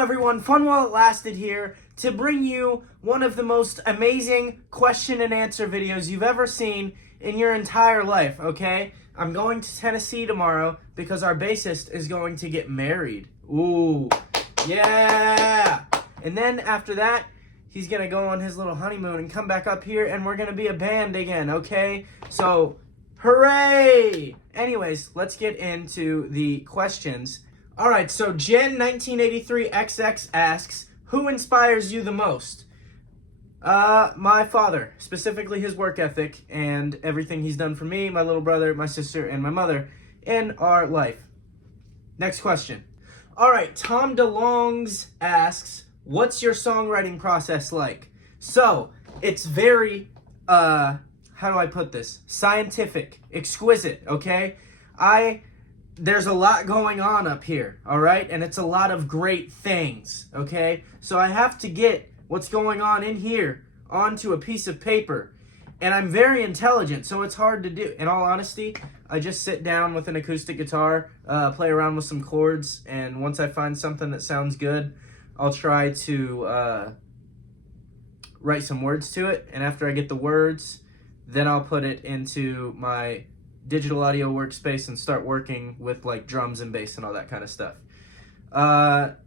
everyone, Fun While It Lasted here to bring you one of the most amazing question and answer videos you've ever seen in your entire life, okay? I'm going to Tennessee tomorrow because our bassist is going to get married. Ooh, yeah! And then after that, he's gonna go on his little honeymoon and come back up here and we're gonna be a band again, okay? So, hooray! Anyways, let's get into the questions. Alright, so Jen1983XX asks, who inspires you the most? My father, specifically his work ethic and everything he's done for me, my little brother, my sister, and my mother in our life. Next question. Alright, Tom DeLongs asks, what's your songwriting process like? So, it's very, how do I put this? Scientific, exquisite, okay? There's a lot going on up here, all right? And it's a lot of great things, okay? So I have to get what's going on in here onto a piece of paper. And I'm very intelligent, so it's hard to do. In all honesty, I just sit down with an acoustic guitar, play around with some chords, and once I find something that sounds good, I'll try to write some words to it. And after I get the words, then I'll put it into my digital audio workspace and start working with like drums and bass and all that kind of stuff.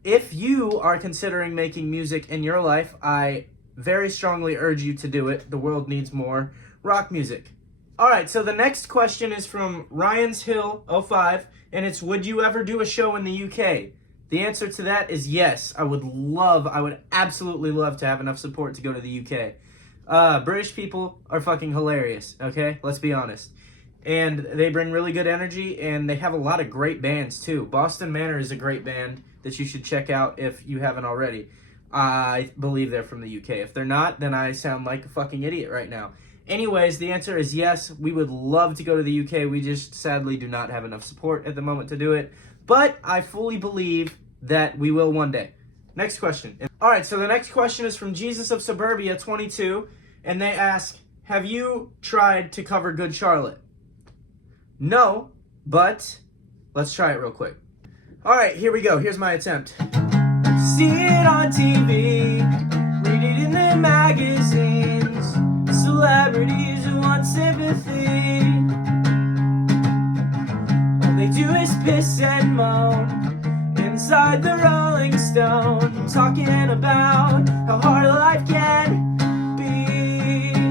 If you are considering making music in your life, I very strongly urge you to do it. The world needs more rock music. Alright, so the next question is from Ryan's Hill 05, and it's, would you ever do a show in the UK? The answer to that is yes. I would absolutely love to have enough support to go to the UK. British people are fucking hilarious, okay? Let's be honest. And they bring really good energy, and they have a lot of great bands, too. Boston Manor is a great band that you should check out if you haven't already. I believe they're from the UK. If they're not, then I sound like a fucking idiot right now. Anyways, the answer is yes. We would love to go to the UK. We just sadly do not have enough support at the moment to do it. But I fully believe that we will one day. Next question. Alright, so the next question is from Jesus of Suburbia 22, and they ask, have you tried to cover Good Charlotte? No, but let's try it real quick. Alright, here we go. Here's my attempt. See it on TV, read it in the magazines, celebrities who want sympathy. All they do is piss and moan inside the Rolling Stone, talking about how hard life can be.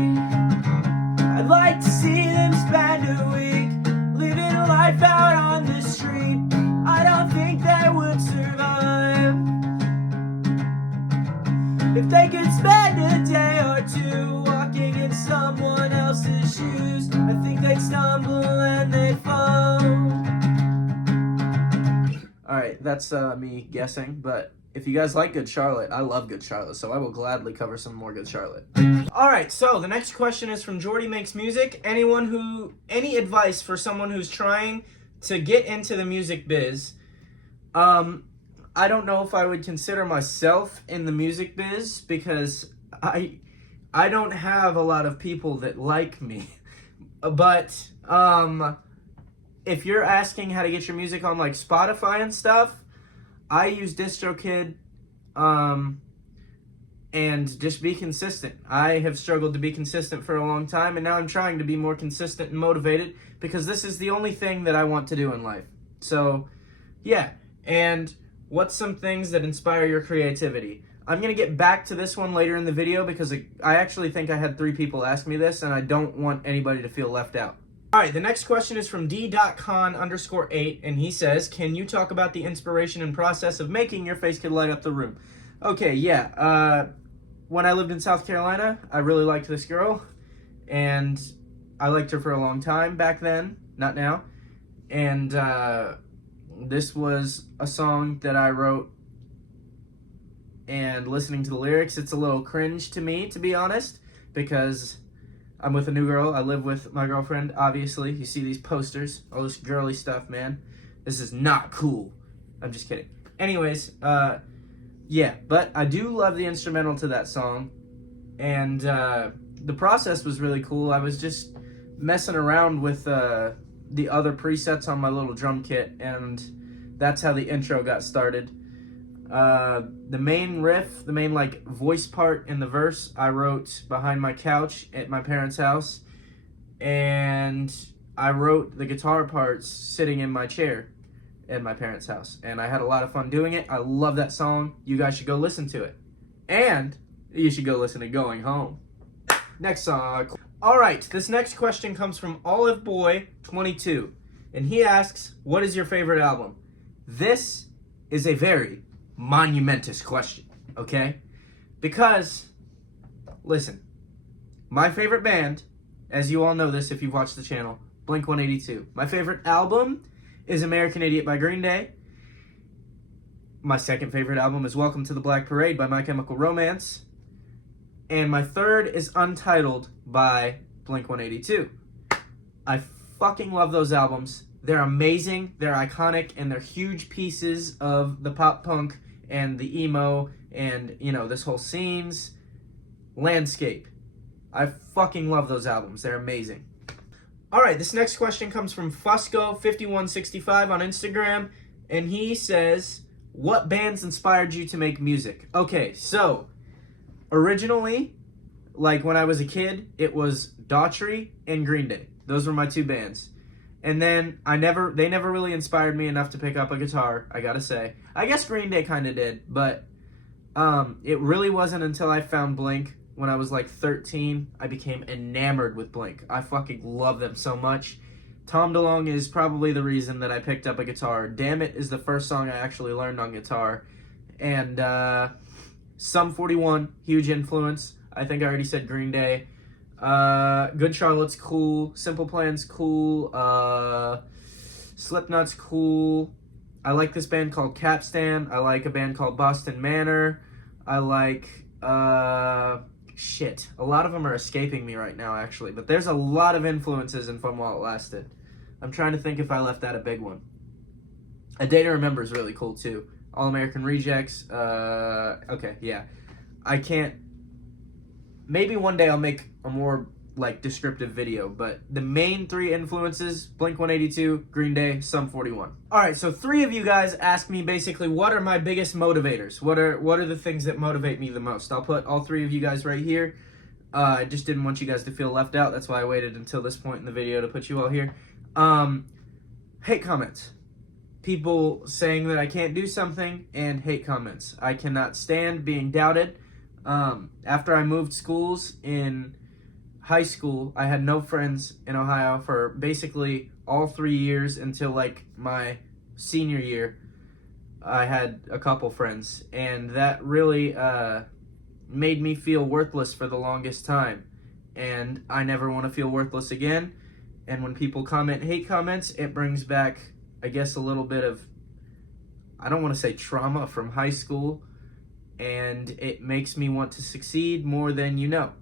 I'd like to see them spend a week living life out on the street. I don't think they would survive if they could spend a day or two walking in someone else's shoes. I think they'd stumble and they'd fall. Alright, that's me guessing, but if you guys like Good Charlotte, I love Good Charlotte, so I will gladly cover some more Good Charlotte. Alright, so the next question is from Jordy Makes Music. Any advice for someone who's trying to get into the music biz? I don't know if I would consider myself in the music biz because I don't have a lot of people that like me. But if you're asking how to get your music on like Spotify and stuff, I use DistroKid, and just be consistent. I have struggled to be consistent for a long time, and now I'm trying to be more consistent and motivated because this is the only thing that I want to do in life. So, yeah. And what's some things that inspire your creativity? I'm going to get back to this one later in the video because I actually think I had 3 people ask me this, and I don't want anybody to feel left out. Alright, the next question is from D.con_8, and he says, can you talk about the inspiration and process of making Your Face Could Light Up the Room? Okay, yeah. When I lived in South Carolina, I really liked this girl, and I liked her for a long time back then, not now. And this was a song that I wrote, and listening to the lyrics, it's a little cringe to me, to be honest, because I'm with a new girl. I live with my girlfriend, obviously. You see these posters, all this girly stuff, man. This is not cool. I'm just kidding. Anyways, yeah, but I do love the instrumental to that song, and the process was really cool. I was just messing around with the other presets on my little drum kit, and that's how the intro got started. The main riff, the main like voice part in the verse, I wrote behind my couch at my parents' house, and I wrote the guitar parts sitting in my chair at my parents' house, and I had a lot of fun doing it. I love that song. You guys should go listen to it, and you should go listen to Going Home. Next song. All right, this next question comes from Olive Boy 22, and he asks, "What is your favorite album?" This is a very monumentous question, okay? Because, listen, my favorite band, as you all know this if you've watched the channel, Blink-182. My favorite album is American Idiot by Green Day. My second favorite album is Welcome to the Black Parade by My Chemical Romance. And my third is Untitled by Blink-182. I fucking love those albums. They're amazing, they're iconic, and they're huge pieces of the pop punk and the emo and, you know, this whole scene's landscape. I fucking love those albums. They're amazing. All right, this next question comes from Fusco5165 on Instagram, and he says, "What bands inspired you to make music?" Okay, so originally, like when I was a kid, it was Daughtry and Green Day. Those were my two bands. And then they never really inspired me enough to pick up a guitar, I gotta say. I guess Green Day kind of did, but it really wasn't until I found Blink when I was like 13. I became enamored with Blink. I fucking love them so much. Tom DeLonge is probably the reason that I picked up a guitar. Damn It is the first song I actually learned on guitar. And Sum 41, huge influence. I think I already said Green Day. Good Charlotte's cool. Simple Plan's cool. Slipknot's cool. I like this band called Capstan. I like a band called Boston Manor. I like, shit. A lot of them are escaping me right now, actually. But there's a lot of influences in Fun While It Lasted. I'm trying to think if I left out a big one. A Day to Remember is really cool, too. All American Rejects. Okay, yeah. I can't... Maybe one day I'll make a more, like, descriptive video, but the main three influences, Blink-182, Green Day, Sum 41. Alright, so three of you guys asked me basically, what are my biggest motivators? What are the things that motivate me the most? I'll put all three of you guys right here. I just didn't want you guys to feel left out. That's why I waited until this point in the video to put you all here. Hate comments. People saying that I can't do something, and hate comments. I cannot stand being doubted. After I moved schools in high school, I had no friends in Ohio for basically all 3 years until like my senior year. I had a couple friends, and that really made me feel worthless for the longest time, and I never want to feel worthless again. And when people comment hate comments, it brings back, I guess, a little bit of, I don't want to say trauma from high school, and it makes me want to succeed more than you know,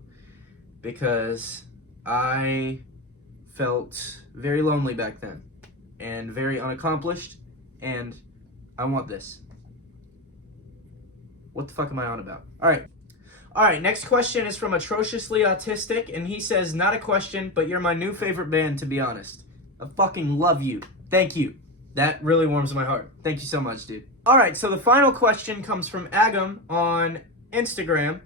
because I felt very lonely back then and very unaccomplished, and I want this. What the fuck am I on about? All right, next question is from Atrociously Autistic, and he says, "Not a question, but you're my new favorite band, to be honest. I fucking love you. Thank you." That really warms my heart. Thank you so much, dude. All right, so the final question comes from Agam on Instagram,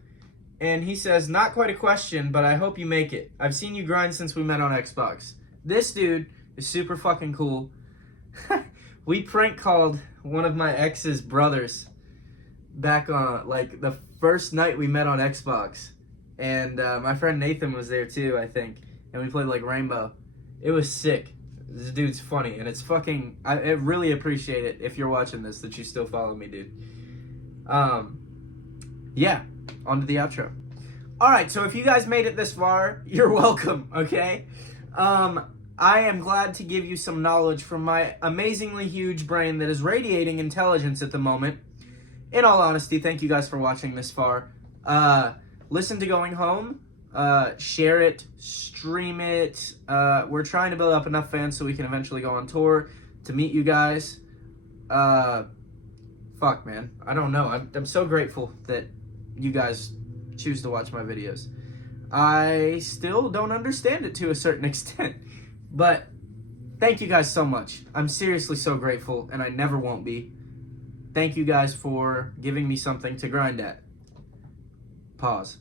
and he says, "Not quite a question, but I hope you make it. I've seen you grind since we met on Xbox." This dude is super fucking cool. We prank called one of my ex's brothers back on, like, the first night we met on Xbox. And my friend Nathan was there too, I think. And we played, like, Rainbow. It was sick. This dude's funny, and it's fucking... I really appreciate it, if you're watching this, that you still follow me, dude. Yeah, on to the outro. Alright, so if you guys made it this far, you're welcome, okay? I am glad to give you some knowledge from my amazingly huge brain that is radiating intelligence at the moment. In all honesty, thank you guys for watching this far. Listen to Going Home. Share it, stream it. We're trying to build up enough fans so we can eventually go on tour to meet you guys. Fuck, man. I don't know. I'm so grateful that you guys choose to watch my videos. I still don't understand it to a certain extent, but thank you guys so much. I'm seriously so grateful, and I never won't be. thank you guys for giving me something to grind at. Pause.